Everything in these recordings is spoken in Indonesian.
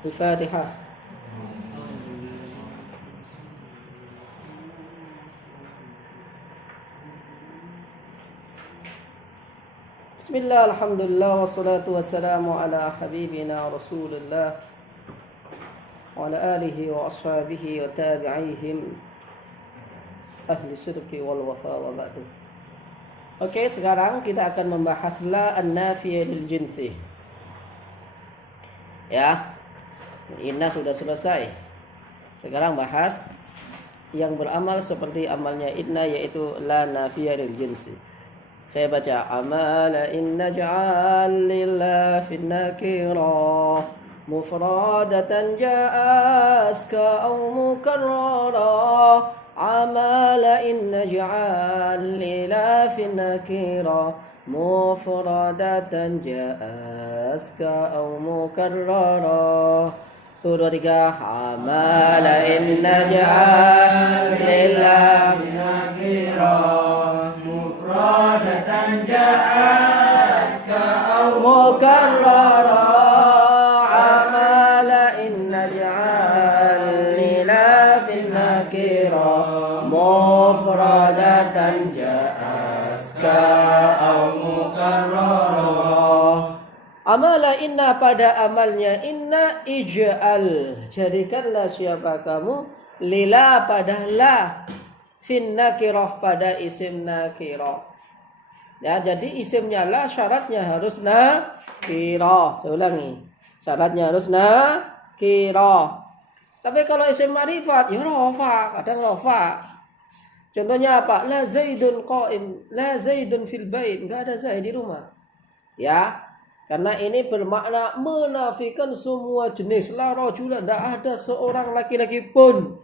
Al-Fatihah. Bismillah, alhamdulillah, wassalatu wassalamu ala habibina Rasulullah wa ala alihi wa ashabihi wa tabi'ihim ahli sidqi wal wafa wa ba'du. Oke, sekarang kita akan membahas la an-nafiyah lil jinsi. Ya. Inna sudah selesai. Sekarang bahas yang beramal seperti amalnya inna, yaitu la nafiyah lil jinsi. Saya baca amala inna ja'al lillah fin nakira mufradatan ja'aska aw mukarrara amala inna ja'al lillah fin nakira mufradatan ja'aska aw mukarrara. 1, 2, 3. Amala inna ja'al lillah fin nakira mufradatan ja'atka aw mukarrara amala inna ja'al lillah fin nakira mufradatan ja'aska aw mukarrara. Amala inna, pada amalnya inna ij'al, jadikanlah siapa kamu lila pada la fin nakirah, pada isim nakirah. Ya, jadi isimnya la syaratnya harus nakirah. Saya ulangi. Syaratnya harus nakirah. Tapi kalau isim ma'rifat ya rafa, kadang rafa. Contohnya apa? La Zaidun qa'im, la Zaidun fil bait, enggak ada Zaid di rumah. Ya. Karena ini bermakna menafikan semua jenis. La rajulan, tidak ada seorang laki-laki pun.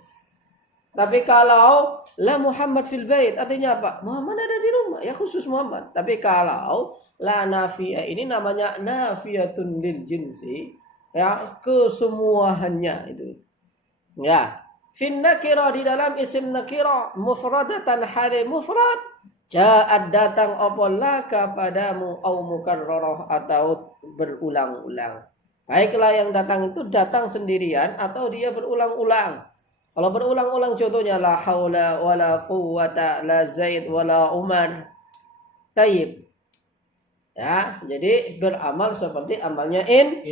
Tapi kalau la Muhammad fil bait, artinya apa? Muhammad ada di rumah, ya khusus Muhammad. Tapi kalau la nafiyah ini namanya nafiyatun lil jinsi, ya kesemuaannya itu. Ya. Fin nakira, di dalam isim nakira mufradatan, hari mufrad. Ja'at, datang apa laka padamu au mukarrarah, atau berulang-ulang. Baiklah yang datang itu datang sendirian atau dia berulang-ulang. Kalau berulang-ulang contohnya la haula wala quwwata la Zaid wala Umar. Tayyib. Ya, jadi beramal seperti amalnya in.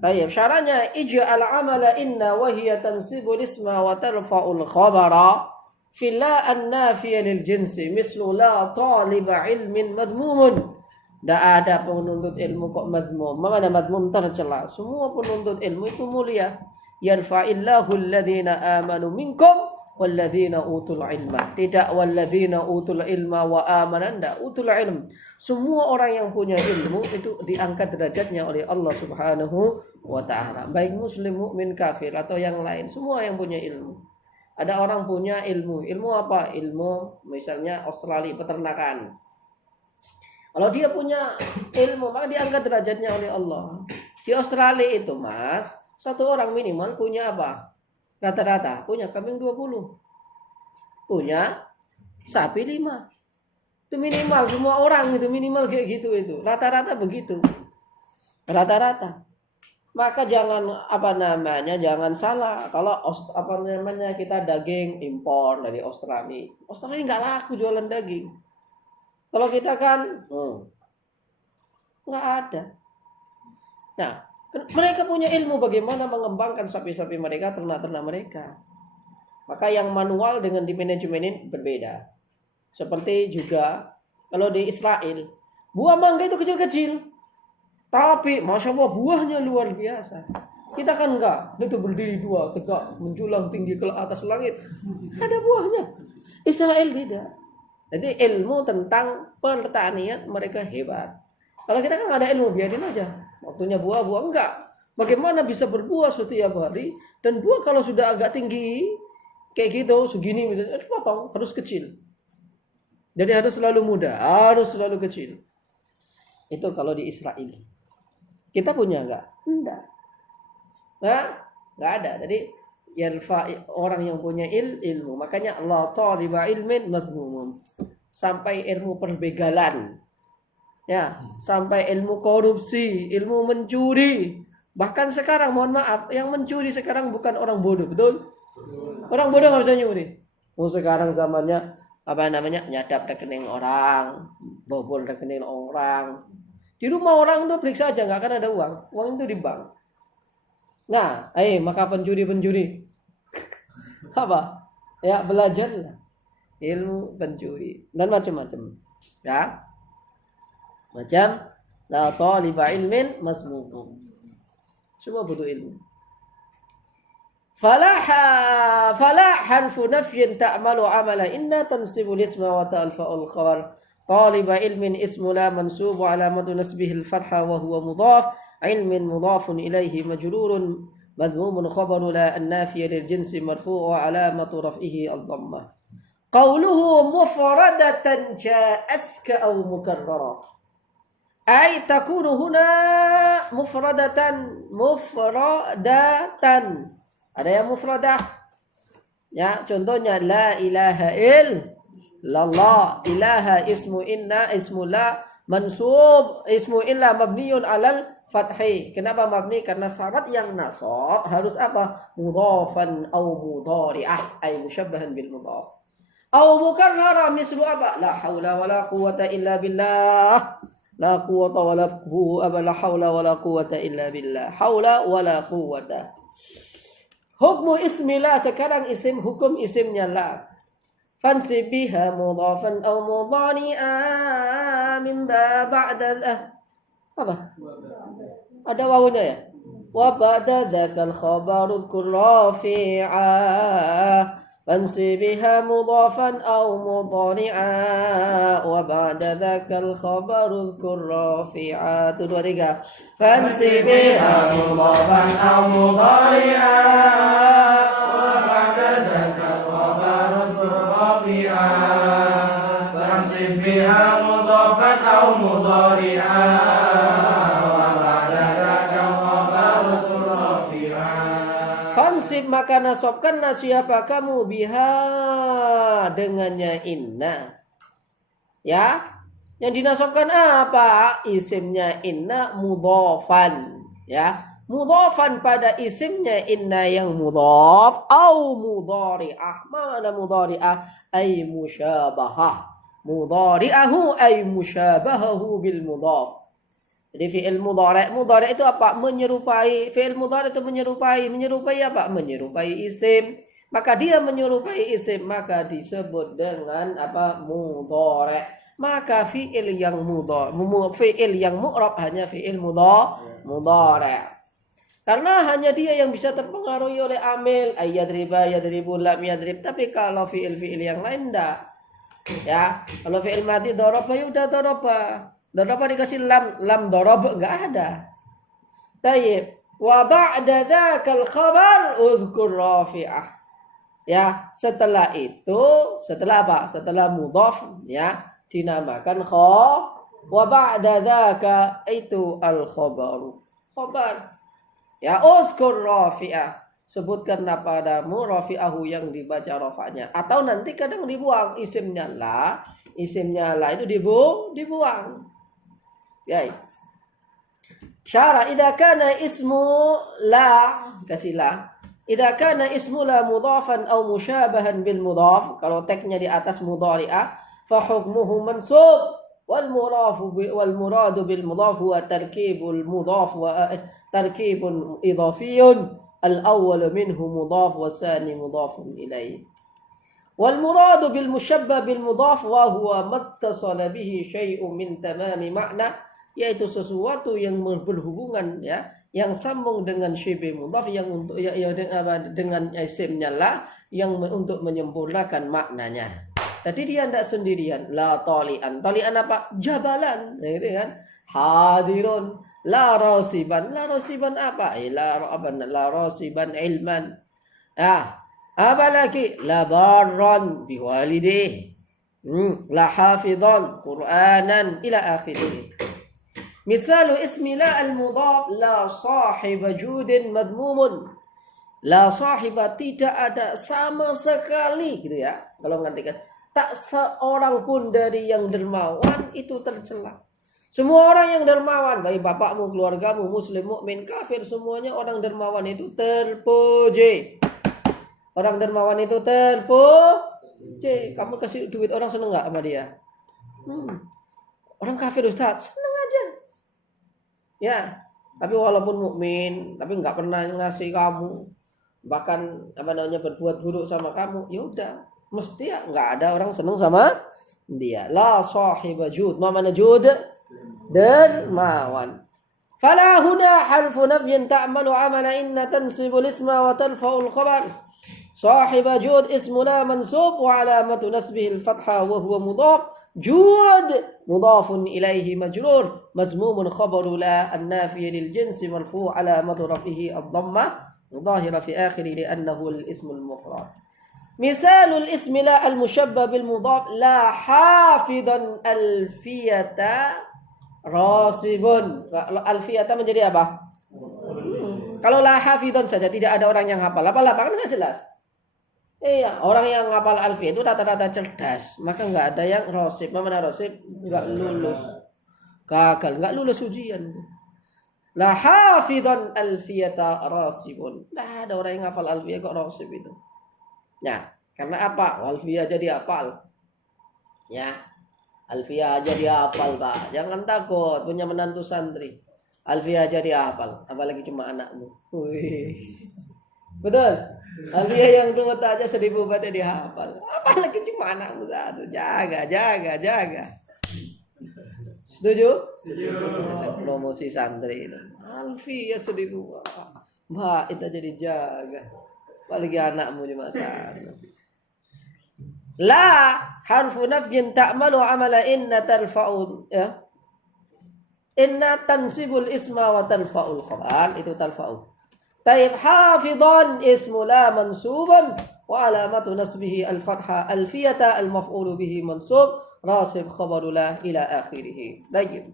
Tayyib. Syaratnya ij'al amala inna wa hiya tansibul isma wa tarfa'ul khabara. Fila an-nafiyah lil jinsi mislu la taliba ilmin madmumun. Tidak ada penuntut ilmu kok madmum. Mana madmum tercela? Semua penuntut ilmu itu mulia. Yarfa'illahu alladhina amanu minkum walladhina utul ilma. Tidak walladhina utul ilma wa amananda utul ilm. Semua orang yang punya ilmu itu diangkat derajatnya oleh Allah Subhanahu wa ta'ala. Baik muslim, mukmin, kafir atau yang lain, semua yang punya ilmu. Ada orang punya ilmu. Ilmu apa? Ilmu misalnya Australia, peternakan. Kalau dia punya ilmu, maka diangkat derajatnya oleh Allah. Di Australia itu, Mas, satu orang minimal punya apa? Rata-rata punya kambing 20. Punya sapi 5. Itu minimal, semua orang itu minimal kayak gitu itu. Rata-rata begitu. Rata-rata. Maka jangan jangan salah kalau kita daging impor dari Australia. Australia nggak laku jualan daging. Kalau kita kan nggak ada. Nah, mereka punya ilmu bagaimana mengembangkan sapi-sapi mereka, ternak-ternak mereka. Maka yang manual dengan di manajemen ini berbeda. Seperti juga kalau di Israel, buah mangga itu kecil-kecil. Tapi Masya Allah buahnya luar biasa. Kita kan enggak. Itu berdiri dua tegak, menjulang tinggi ke atas langit. Ada buahnya. Israel tidak. Jadi ilmu tentang pertanian mereka hebat. Kalau kita kan nggak ada ilmu, biarin aja. Waktunya buah-buah enggak. Bagaimana bisa berbuah setiap hari? Dan buah kalau sudah agak tinggi kayak gitu, segini potong, harus kecil. Jadi harus selalu muda, harus selalu kecil. Itu kalau di Israel. Kita punya enggak? Enggak. Enggak ada. Jadi orang yang punya ilmu. Makanya Allah taliba ilmin mazmumun. Sampai ilmu perbegalan. Ya, sampai ilmu korupsi, ilmu mencuri, Bahkan sekarang mohon maaf, yang mencuri sekarang bukan orang bodoh, betul? Orang bodoh nggak bisa nyuri. Sekarang zamannya nyadap rekening orang, bobol rekening orang. Di rumah orang itu periksa aja nggak akan ada uang itu di bank. Nah, maka pencuri apa? Ya belajarlah ilmu pencuri dan macam-macam. Ya, macam la taliba ilmin masmukum. Semua butuh ilmu. فلاحا نفي تعمل عمل إن تنصب الاسم وتلفأ الخبر طالب علم اسم لا منسوب علامة نسبه الفتحة وهو مضاف علم مضاف إليه مجرور مذموم خبر لا النافية للجنس مرفوع وعلامة رفعه الضمة قوله مفردة جاءسك أو مكررة أي تكون هنا مفردة ada yang mufradah. Ya, contohnya la ilaha illallah. Ilaha ismu inna ismu la mansub ismu illa mabniun alal fathi. Kenapa mabni? Karena syarat yang nasab harus apa? Mudhafan au mudhari'ah ay musyabbahan bil mudhaf. Au mukarrara mislu apa? La haula wala quwwata illa billah. La quwwata wala quwwata la haula wala quwwata illa billah. Haula wala quwwata. Hukmu ismillah sekarang hukum isimnya la. Fansib biha mudhafan aw mudhari'a min ba'da apa? Ada wawunya ya? Wa ba'da dzakal khabaru rafi'a. Fansib biha mudhafan aw mudhari'a wa ba'da dzakal khabaru rafi'a. 1 2 3. Fansib biha mudhafan aw mudhari'a Fansib maka nasabkanlah siapa kamu biha dengannya inna. Ya, yang dinasabkan apa? Isimnya inna mudhafan. Ya, mudhafan pada isimnya inna yang mudhaf au mudhari'ah. Mana mudhari'ah? Ay musyabahah. Mudhari'ahu ay musyabahahu bil mudhaf. Jadi fi'il mudhari' itu apa? Menyerupai. Fi'il mudhari' itu menyerupai apa? Menyerupai isim. Maka dia menyerupai isim, maka disebut dengan apa? Mudhari'. Maka fi'il yang mu'rab hanya fi'il mudhari'. Karena hanya dia yang bisa terpengaruhi oleh amil ayyadriba yadribu lam yadrib. Tapi kalau fi'il yang lain enggak. Ya, kalau fi'il madi daraba ya udah daraba. Daraba dikasih lam darab enggak ada. Tayyib. Wa ba'da dzakal khabar udhkur rafi'ah. Ya, setelah itu, setelah apa? Setelah mudhaf ya, dinamakan wa ba'da dzaka itu al khabar. Khabar. Ya, uzkur rafi'ah. Sebutkanlah padamu rafi'ahu yang dibaca rafa'nya. Atau nanti kadang dibuang isimnya la itu dibuang. Ya. Syara idza kana ismu la kasih la. Idza kana ismu la mudhafan aw musyabahan bil mudhaf, kalau tagnya di atas mudhari'ah, fa hukmuhu mansub wal muradu bil mudhaf wa tarkibul mudhaf wa tarkibun idhafiyun al awwal minhu mudhaf wa tsani mudhafun ilaih. Wal muradu bil musyabbah bil mudhaf wa huwa mattasala bihi syai'un min tamami ma'na, yaitu sesuatu yang berhubungan ya, yang sambung dengan syibih mudhaf yang untuk dengan isimnya la yang untuk menyempurnakan maknanya. Jadi dia tidak sendirian. La talian. Talian apa? Jabalan, gitu kan? Hadirun. La rasiban. La rasiban apa? La rasiban ilman. Apa lagi? La barran biwalidih. La hafidhan Qur'anan ila akhirih. Misalu ismi la al-mudhaf la sahiba judin madmumun. La sahiba tidak ada sama sekali gitu ya. Kalau mengartikan tak seorang pun dari yang dermawan itu tercela. Semua orang yang dermawan, baik bapakmu, keluargamu, muslim, mukmin, kafir, semuanya orang dermawan itu terpuji. Orang dermawan itu terpuji. Kamu kasih duit orang seneng nggak sama dia? Orang kafir Ustaz, seneng aja. Ya, tapi walaupun mukmin, tapi nggak pernah ngasih kamu, bahkan berbuat buruk sama kamu, ya udah, mesti ya nggak ada orang seneng sama dia. La sahiba jud, ma mana jud? Dermawan. Fala huna harfu nafyin ta'malu amala inna tansibul isma wa tarfa'ul khabar. Sahiba jud ismu la mansub wa alamatu nasbihi al-fathah wa huwa mudhaf. Jud mudhafun ilaihi majrur mazmumun khabaru la an-nafiy lil jinsi marfu' alamatu raf'ihi ad-dhammah ظاهرة في آخره لأنه الاسم المفرد. مثال الاسم لا المشبه بالمضاف لا حافظا ألفية rasibun. Alfiyata menjadi apa? Kalau la hafidun saja tidak ada orang yang hafal. Apa kan enggak jelas. Iya, orang yang hafal alfiyah itu rata-rata cerdas, maka enggak ada yang rasib. Mana rasib? Enggak lulus. Gagal, enggak lulus ujian. La hafidun alfiyata rasibun. Nah, ada orang yang hafal alfiyah kok rasib itu. Nah, karena apa? Alfiyah jadi hafal. Ya. Alfiyah aja dia hafal, Pak. Jangan takut punya menantu santri. Alfiyah aja dia hafal, apalagi cuma anakmu. Wih. Betul? Alfiyah yang dua aja 1000 baca dia hafal. Apalagi cuma anakmu satu. Jaga. Setuju? Setuju. Promosi santri itu. Alfiyah 1000. Mbak, itu jadi jaga. Apalagi anakmu cuma satu. La harfu nafyin ta'malu amala inna tarfa'u ya. Inna tansibul isma wa tarfa'ul khabar itu tarfa'u. Taib hafidhan ismu la mansubun wa alamatu nasbihi al-fathah alfiyata al-maf'ulu bihi mansub rasib khabaru la ila akhirih. Baik.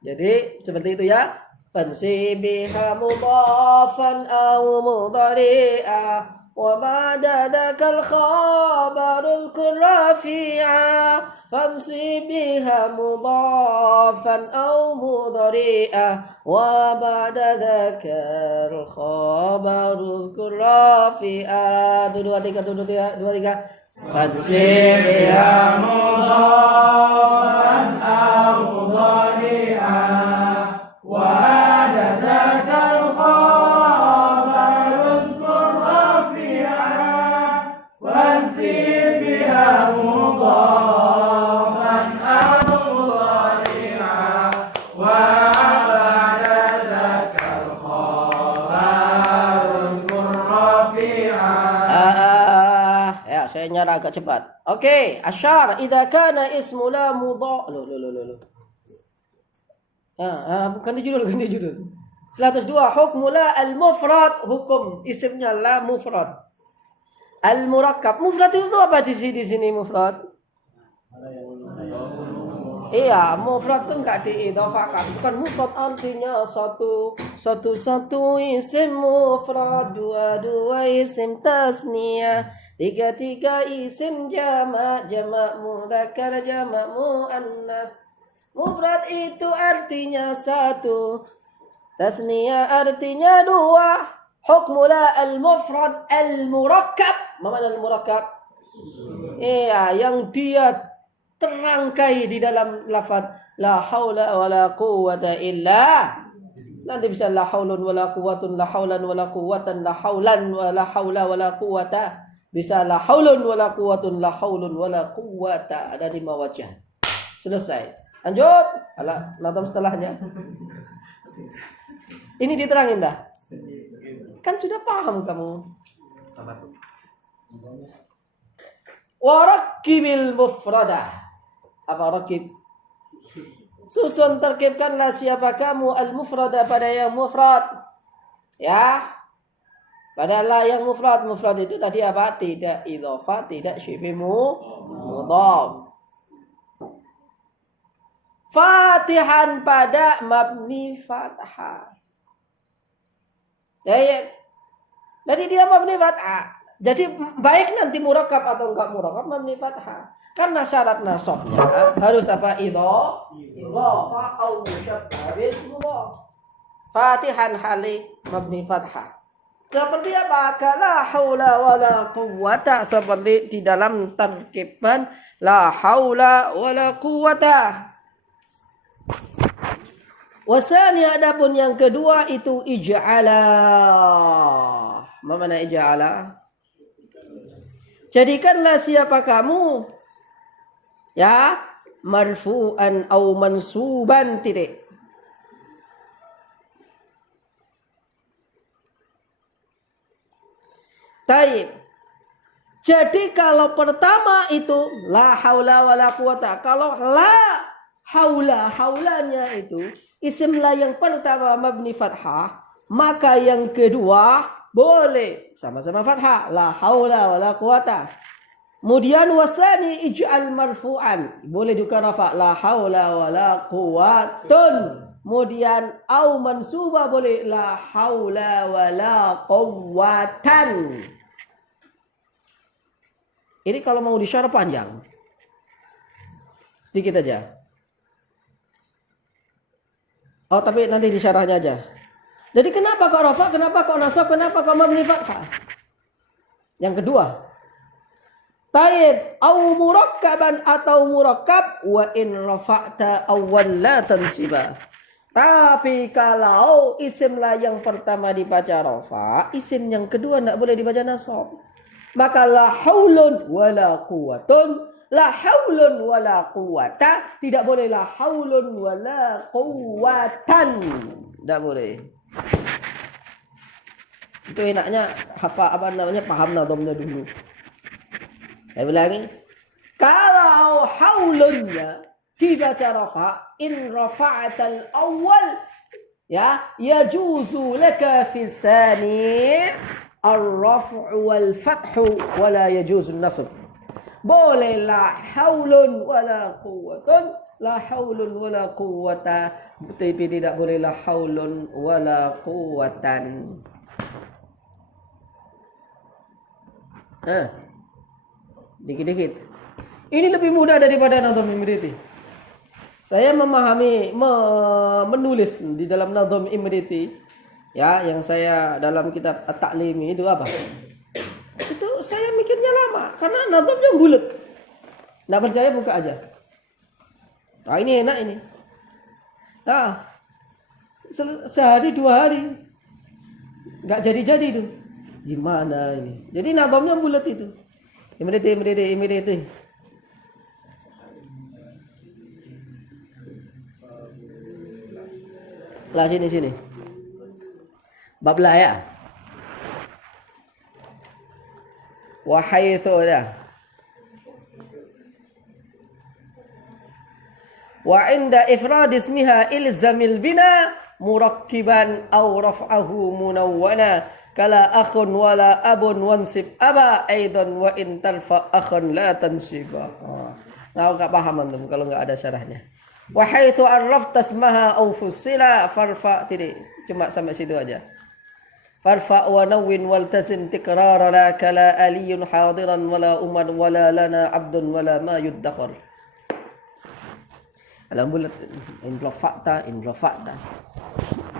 Jadi seperti itu ya. Fansibiha mudhafan aw mudhari'a وبعد ذاك الخبر اذكر رفيعا فامسي بها مضافا أو مضارعا وبعد ذاك الخبر اذكر رفيعا. Dua tiga. فامسي بها مضافا أو مضارعا وبعد ذاك agak cepat. Oke, asyar idza kana ismu la mudha. Loh. Ganti judul. 102 hukmu la al-mufrad, hukum isimnya la mufrad. Al-murakkab. Mufrad itu apa di sini mufrad? Iya, mufrad itu enggak diidhafahkan. Bukan mufrad artinya satu isim mufrad, dua isim tasniyah, tiga isim jamak mudzakkar, jamak muannas. Mufrad itu artinya satu, tasniyah artinya dua. Hukmu la al-mufrad al-murakkab. Mana al-murakkab? Iya, yang dia terangkai di dalam lafaz la haula wala quwwata illa. Nanti bisa la haulun wala quwwatun, la haulan wala quwwatan, la haulan wala haula wala quwwata. Bisa la haulun wala quwwatun, la haulun wala quwwata. Ada 5 wajah. Selesai. Lanjut. Nonton setelahnya. Ini diterangin dah. Kan sudah paham kamu. Warakkibil mufradah. Apa rakib? Susun terkibkanlah siapa kamu al-mufrada pada yang mufrad. Ya. Padahal yang mufrad itu tadi apa? Tidak idhofah, tidak syibih mudhaf. Fatihan pada mabni fathah. Ya. Jadi dia mabni fathah. Jadi baik nanti murakkab atau enggak murakkab mabni fathah. Karena syarat nasabnya harus apa? Idhofah au musyabbah bil mudhaf. Fatihan hali mabni fathah. Seperti apa? La haula wala quwwata, seperti di dalam tarkiban la haula wala quwwata. Wasani, adapun yang kedua itu ij'ala. Mana ij'ala? Jadikanlah siapa kamu ya marfu'an au mansuban titik. Taib. Jadi kalau pertama itu la haula wala quwata. Kalau la haula, haulanya itu isim la yang pertama mabni fathah, maka yang kedua boleh sama-sama fathah, la haula wala quwata. Kemudian wasani ij'al marfu'an, boleh juga rafa, la haula wala quwatun. Kemudian au mansuba boleh, la haula wala quwwatan. Ini kalau mau disyarah panjang. Sedikit aja. Oh, tapi nanti disyarahnya aja. Jadi kenapa kok rafa, kenapa kok nasab, kenapa kok mabni fathah? Yang kedua, taib au murakkaban atau murakkab wa in rafa'ta awwal la tansiba. Tapi kalau isim la yang pertama dibaca rafa, isim yang kedua tidak boleh dibaca nasab. Maka la haulun wala quwwatun, la haulun wala quwwata, tidak boleh la haulun wala quwwatan. Tidak boleh. Itu enaknya paham nadhamnya dulu. Saya ulangi. Kalau haulunnya dibaca rafa, in rafa'atal awal ya yajuzu laka fi tsani ar-raf'u wal fathu wa la yajuzu an-nasb. Boleh la haulun wala quwwatun, la haulun wala quwwata, tapi tidak boleh la haulun wala quwwatan. Dikit-dikit. Ini lebih mudah daripada Nadham Imriti. Saya memahami menulis di dalam Nadham Imriti ya, yang saya dalam kitab At-Ta'limi itu apa? Itu saya mikirnya lama karena nadhamnya bulat. Nggak percaya buka aja. Nah, ini enak ini. Nah, sehari 2 hari nggak jadi itu. Gimana ini? Jadi nadhamnya bulat itu. Imriti. Lah sini. Bab la ya. Wa haitsu la. Wa inda ifrad ismiha ilzamil bina murakkiban aw raf'ahu munawwana kala akhun wala abun wansib aba aidan wa in tarfa akhun la tansiba. Nah, enggak paham antum kalau enggak ada syarahnya. Wa haitsu arrafta ismaha aw fussila farfa titik. Cuma sampai situ aja. Farfa wa nawwin waltazim tikrara la kala aliyun hadiran wala umar wala lana abdun wala ma yuddakhar. Alhamdulillah in rafa'ta.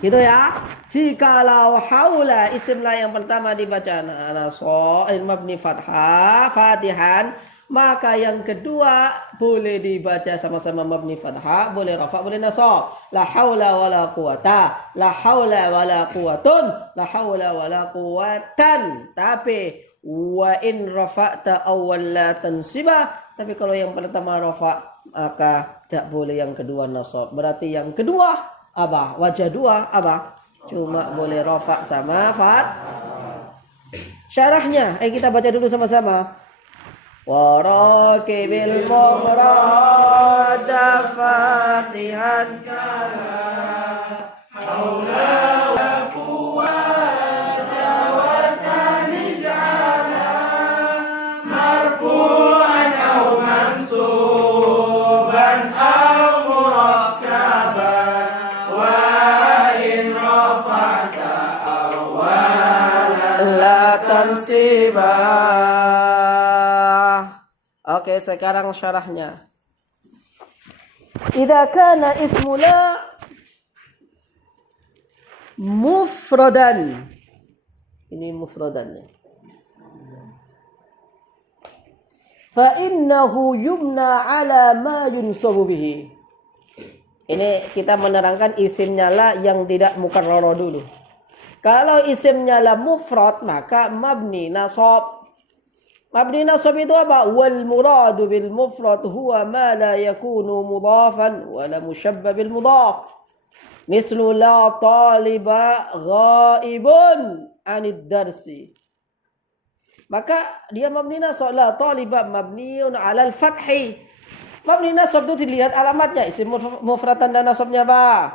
Gitu ya. Jikalau haula isim la yang pertama dibaca nasab mabni fathah fatihan, maka yang kedua boleh dibaca sama-sama mabni fathah, boleh rafa, boleh nasab. La haula wala quwata, la haula wala quwatun, la haula wala quwatan. Tapi wa in rafa'ta awwal la tansiba, tapi kalau yang pertama rafa maka tidak boleh yang kedua nasab. Berarti yang kedua apa? Wajah dua apa? Cuma boleh rafa sama fat. Syarahnya kita baca dulu sama-sama. Warakibil murada fatihan kala haula wa quwwata wa tanijala marfu'an aw mansuban aw murakkaban wa in rafa'ta awwalan la mansibah. Oke, sekarang syarahnya. Idza kana ismu la mufradan. Ini mufradannya. Fa innahu yumna ala ma yunsabu bihi. Ini kita menerangkan isimnya la yang tidak mukarrarah dulu. Kalau isimnya la mufrad maka mabni nasab. Mabni nasab itu apa? Wal muradu bil mufrad huwa ma la yakunu mudhafan wa la mushabba bil mudhaf. Mislu la taliba ghaibun anid darsi. Maka dia mabni nasab, la taliba mabniun ala al-fathi. Mabni nasab itu dilihat alamatnya, isim mufrad tanda nasabnya apa?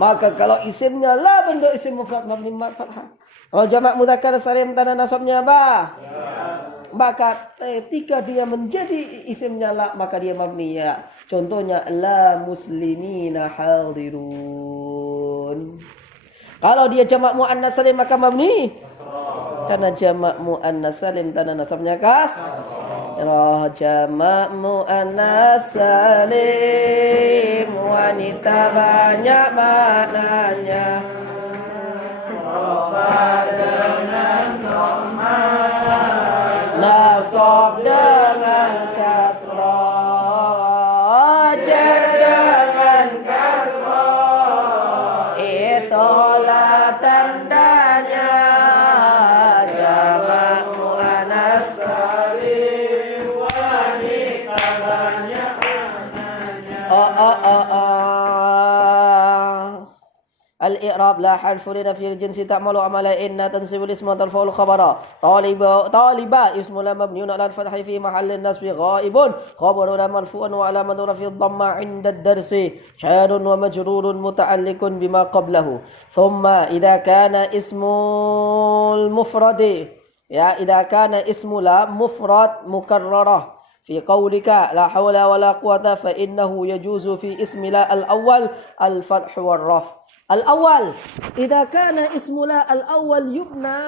Maka kalau isimnya la bentuk isim mufrad mabni fathah. Kalau jamak mudzakkar salim tanda nasabnya apa? Maka ketika dia menjadi isimnya la maka dia mabni ya. Contohnya la muslimina hadirun. Kalau dia jamak muannas salim maka mabni karena jamak muannas salim tanda nasabnya jamak muannas salim wanita banyak maknanya. Nasab dengan kasrah, jar dengan kasrah, itulah tandanya jamak muannas salim wanita banyak maknanya. Al-i'rab la harfu li nafyi al-jinsi ta'malu amala inna tansibu al-isma tarfa'u al-khabara taliba ismu la mabniun ala al-fathi fi mahalli an-nasbi ghaibun khabaru la marfu'un wa alamatu rafi ad-dhamma 'inda ad-darsi syarun wa majrurun muta'alliqun bima qablahu thumma idza kana ismul mufradi ya idza kana ismu la mufrad mukarrarah في قولك لا حول ولا قوة فإنه يجوز في اسم لا الأول الفتح والرفع. الأول إذا كان اسم لا الأول يبنى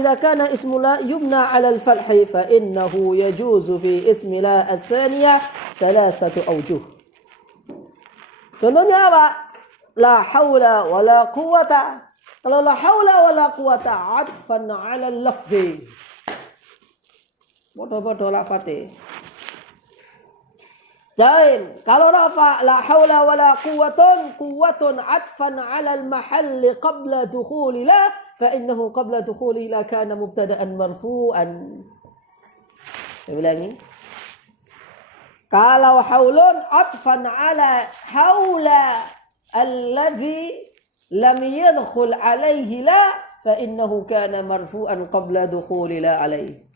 إذا كان اسم لا يبنى على الفتح فإنه يجوز في اسم لا الثانية ثلاثة أوجه. Contohnya apa? La haula wala quwata. Kalau la haula wala quwata atfan 'ala al-lafzi. Bodoh-bodoh lafate. Jaim, kalau rafa la haula wala quwwatun atfan 'ala al-mahall qabla dukhuli la fa innahu qabla dukhuli la kana mubtada'an marfu'an. Saya ulangi. Kalau haulun atfan 'ala haula alladhi lam yadkhul 'alayhi la fa innahu kana marfu'an qabla dukhuli la 'alayhi.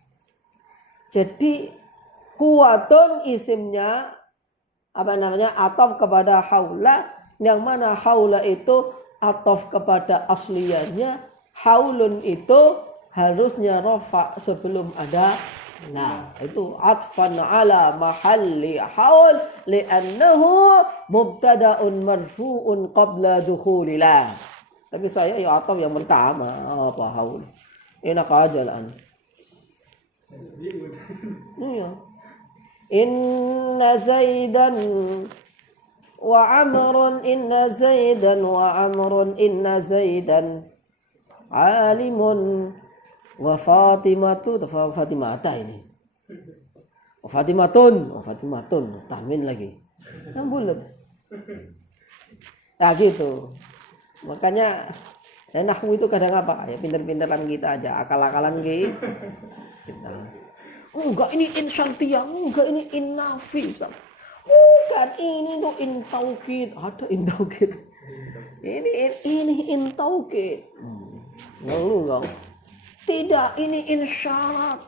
Jadi kuwatun isimnya apa namanya ataf kepada haula yang mana haula itu ataf kepada asliyahnya haulun itu harusnya rafa sebelum ada la itu atfan ala mahalli haul li'annahu mubtada'un marfu'un qabla dukhuli la. Tapi saya ya ataf yang pertama apa haul enak aja lah. Iya. Inna Zaidan wa Amrun inna Zaidan wa Amrun inna Zaidan alimun wa Fatimatu Fatimata ini. Fatimatun tahmin lagi. Yang bulat. Nah gitu. Makanya nahwu itu kadang apa? Ya pinter-pinteran kita aja, akal-akalan gitu. Enggak ini in syartiyah, enggak ini in nafi. Bukan ini tuh in taukid, ada in taukid. Ini in taukid. Lalu enggak. Tidak ini in syarat.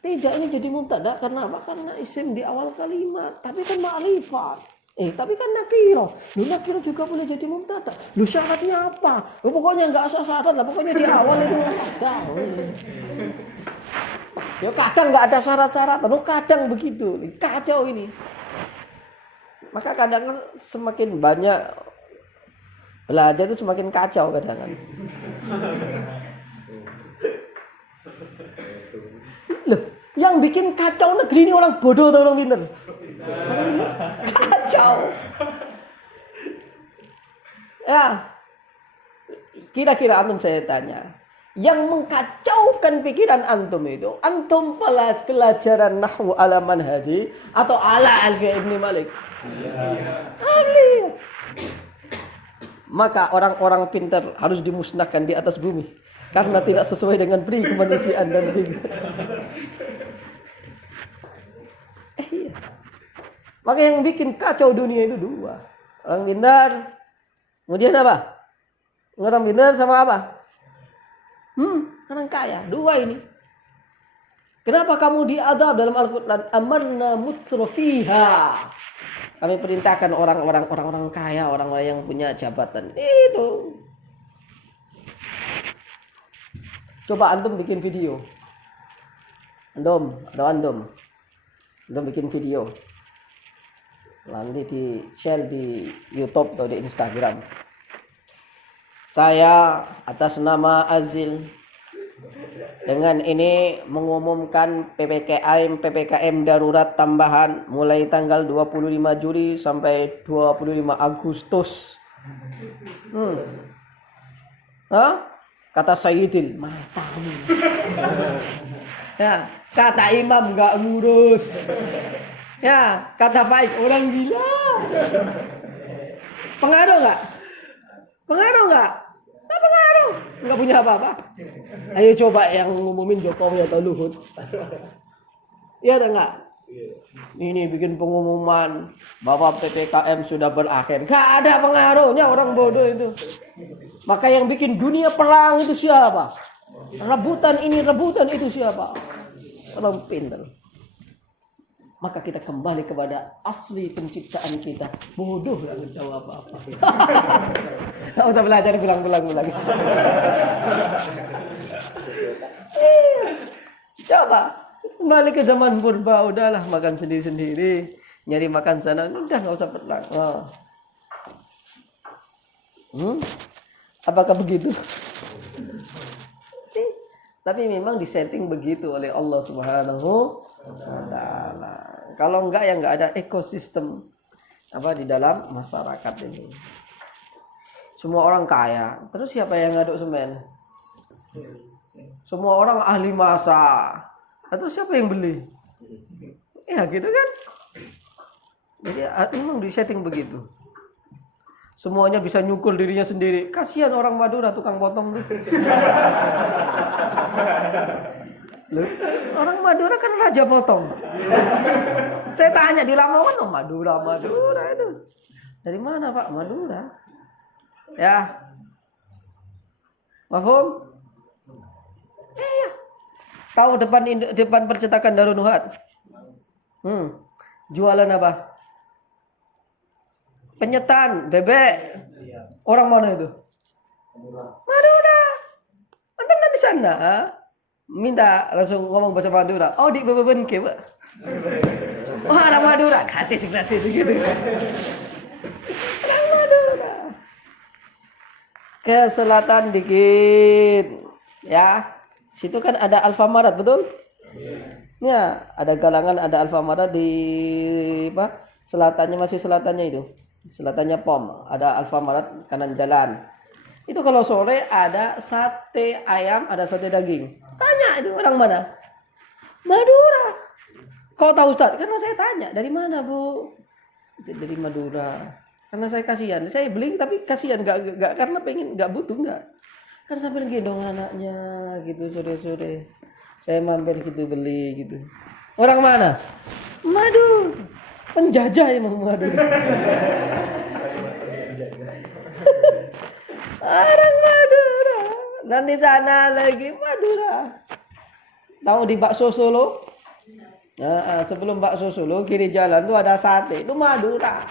Tidak ini jadi mubtada karena apa? Karena isim di awal kalimat, tapi kan ma'rifat. Tapi kan nakirah. Nakirah juga boleh jadi mubtada. Syaratnya apa? Pokoknya enggak usah syarat lah, pokoknya di awal itu ada. Ya kadang nggak ada syarat-syarat, kadang begitu, kacau ini. Maka kadang semakin banyak belajar itu semakin kacau kadang. Loh, yang bikin kacau negeri ini orang bodoh atau orang pintar? Kacau. Ya, kira-kira antum saya tanya, yang mengkacaukan pikiran antum itu, antum pelajaran nahwu ala manhaji atau ala Alfiya Ibnu Malik? Ahli. Maka orang-orang pintar harus dimusnahkan di atas bumi karena tidak sesuai dengan pri kemanusiaan dan pri. Iya. Maka yang bikin kacau dunia itu dua, orang pintar, kemudian apa? Orang pintar sama apa? Orang kaya. Dua ini. Kenapa kamu diadab dalam Al-Quran? Amarna mutsrofiha. Kami perintahkan orang-orang kaya, orang-orang yang punya jabatan. Itu. Coba antum bikin video. Antum bikin video. Nanti di share di YouTube atau di Instagram. Saya atas nama Azil dengan ini mengumumkan PPKM darurat tambahan mulai tanggal 25 Juli sampai 25 Agustus. Kata Sayyidil, matamu. Ya, kata Imam enggak ngurus. Ya, kata Faik orang gila. Pengaruh enggak? Pengaruh enggak? Enggak pengaruh. Enggak punya apa-apa. Ayo coba yang ngumumin Jokowi atau Luhut. Iya atau enggak? Ini bikin pengumuman bahwa PPKM sudah berakhir. Enggak ada pengaruhnya, orang bodoh itu. Maka yang bikin dunia perang itu siapa? Rebutan ini, rebutan itu siapa? Orang pintar. Maka kita kembali kepada asli penciptaan kita. Bodoh gak tahu apa-apa. Gak usah belajar pulang. Coba kembali ke zaman purba, udahlah makan sendiri-sendiri, nyari makan sana, udah gak usah perang. Apakah begitu? Tapi memang disetting begitu oleh Allah Subhanahu wa Ta'ala. Kalau enggak ya enggak ada ekosistem di dalam masyarakat ini. Semua orang kaya, terus siapa yang ngaduk semen? Semua orang ahli masak, terus siapa yang beli? Ya gitu kan? Jadi memang disetting begitu. Semuanya bisa nyukul dirinya sendiri. Kasihan orang Madura tukang potong tuh. Loh, orang Madura kan raja potong. Saya tanya di Lamongan, Madura itu. Dari mana Pak? Madura. Ya. Mafhum? Iya. Tahu depan percetakan Darun Nuhat? Jualan apa? Penyetan, bebek. Orang mana itu? Madura. Antum nanti sana. Minta langsung ngomong bahasa Madura. Oh di bebeban ke Pak. Oh orang Madura, gratis gitu. Orang Madura. Ke selatan dikit, ya. Situ kan ada Alfamaret, betul? Ya, ada galangan, ada Alfamaret di selatannya, masih selatannya itu. Selatannya POM, ada Alfamaret kanan jalan. Itu kalau sore ada sate ayam, ada sate daging. Tanya itu orang mana? Madura. Kau tahu Ustaz? Karena saya tanya, dari mana Bu? Dari Madura. Karena saya kasihan. Saya beli tapi kasihan, enggak karena pengen, enggak butuh, enggak. Kan sambil gendong anaknya gitu sore-sore. Saya mampir gitu beli gitu. Orang mana? Madura. Penjajah emang Madura. Orang Madura. Nanti sana lagi Madura. Tahu di bakso Solo? Nah, sebelum bakso Solo kiri jalan tuh ada sate, itu Madura.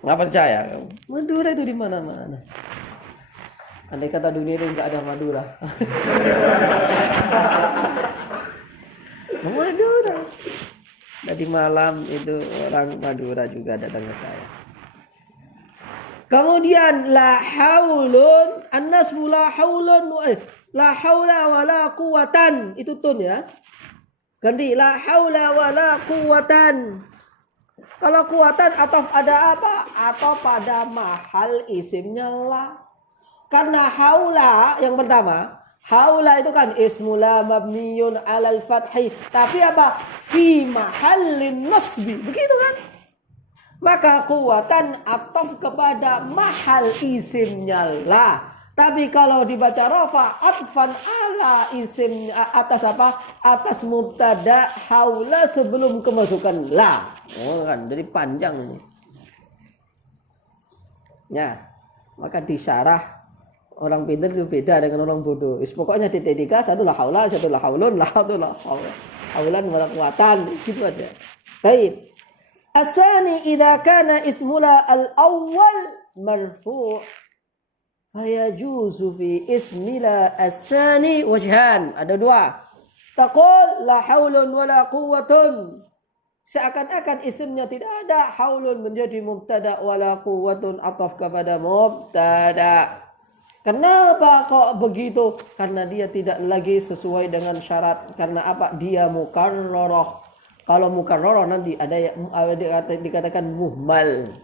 Nggak percaya kamu? Madura itu di mana-mana. Andai kata dunia itu nggak ada Madura. Madura. Tadi malam itu orang Madura juga datang ke saya. Kemudian la haulun An-nasbu la haula wala quwatan. Itu tun ya. Ganti la haula wala quwatan. Kalau kuwatan ataf ada apa? Atau pada mahal isimnya la. Karena haula yang pertama, haula itu kan ismula mabniyun alal fathi. Tapi apa? Fi mahallin nasbi. Begitu kan? Maka kuwatan ataf kepada mahal isimnya la. Tapi kalau dibaca rafa atfan ala isim atas apa? Atas mubtada haula sebelum kemasukan la. Oh kan, jadi panjang ini. Ya, maka disyarah orang pintar itu beda dengan orang bodoh. Pokoknya titik tiga, satu la haula, satu la haulun, satu la haula. Haulan wala kuwatan, gitu aja. Baik. Asani idza kana ismula al-awwal marfu' fayajuzu fi ismila as-sani wajhan. Ada dua. Taqul la haulun wala quwwatun. Seakan-akan isimnya tidak ada. Haulun menjadi mubtada wala quwwatun ataf kepada mubtada. Kenapa kok begitu? Karena dia tidak lagi sesuai dengan syarat. Karena apa? Dia mukarrarah. Kalau mukarrarah nanti ada dikatakan muhmal.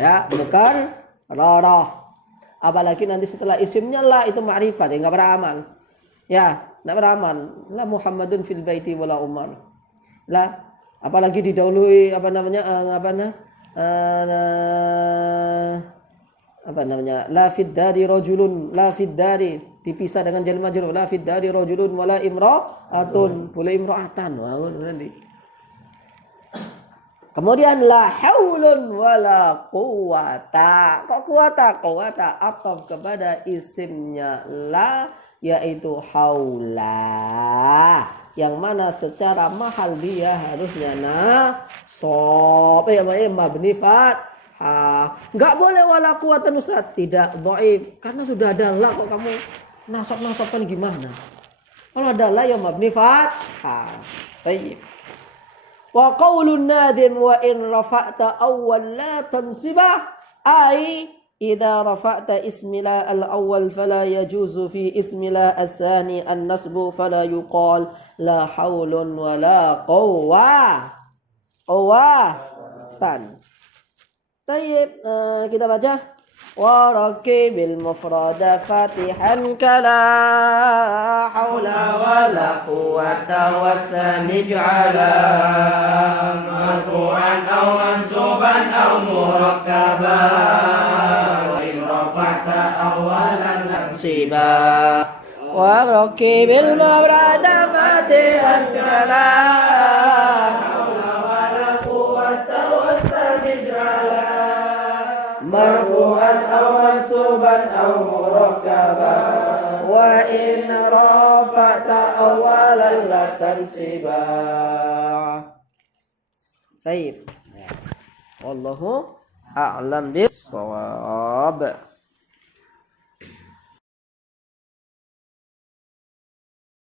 Ya, mukarrarah. Apalagi nanti setelah isimnya la itu ma'rifat, ya enggak beramal. Ya, enggak beramal. La Muhammadun fil baiti wala Umar. La, apalagi didahului apa namanya la fid dari rajulun, la fid dari dipisah dengan jalma majrur, la fid dari rajulun wala imra'atun, boleh imra'atan. Wah, nanti. Kemudian la haulun wala quwata. Kok quwata ataf kepada isimnya la yaitu haula. Yang mana secara mahal dia harusnya mabni fathah. Enggak boleh wala quwatan Ustaz. Tidak, dhaif. Karena sudah ada la kok kamu nasab-nasabkan gimana? Kalau ada la ya mabni fathah. Baik. Wa qaulun nadim wa in rafa'ta awwal la tansibah ay idza rafa'ta ismila al-awwal fala yajuzu fi ismila as-sani an-nasbu fala yuqal la haulun wa la quwwatan. Tayyib, kita baca wa rakibil mufrada fatihan kala haula wala quwwata wa tsani ja'ala marfu'an aw mansuban aw murakkaban wa in rafa'ta awwalan tansiba wa rakibil mufrada fatihan kala haula wala quwwata wa tsani ja'ala marfu'an aw mansuban aw murakkaban wa in rafa'ta awalan la tansiba. Baik. Wallahu a'lam bis-shawab.